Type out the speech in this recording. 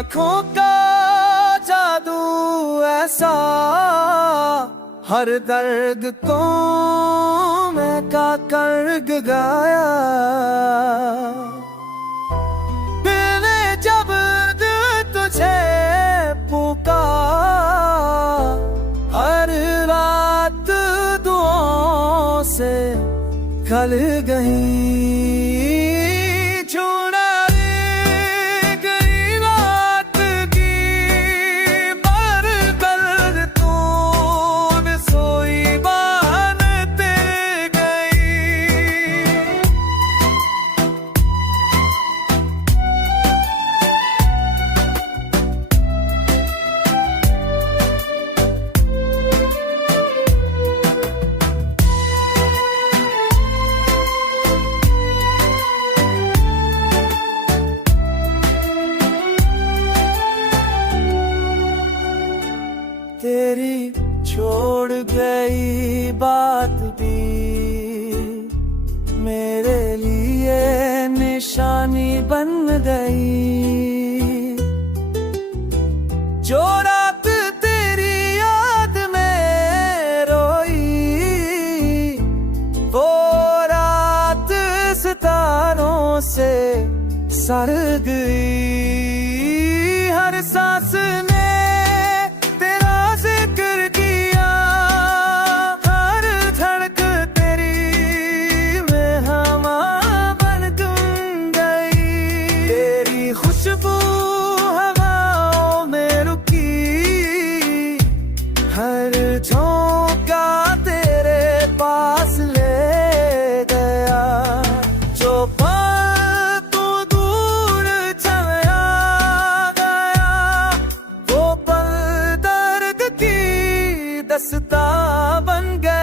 आंखों का जादू ऐसा, हर दर्द को मैं का कर गाया। मैंने जब तुझे पुकार, हर रात दुआओं से खल गई। तेरी छोड़ गई बात भी मेरे लिए निशानी बन गई। जो रात तेरी याद में रोई, वो रात सितारों से सर गई। हर सांस ने खुशबू हवाओं में रुकी, हर झोंका तेरे पास ले गया। जो पल तू दूर चला गया, वो पल दर्द की दस्तां बन गया।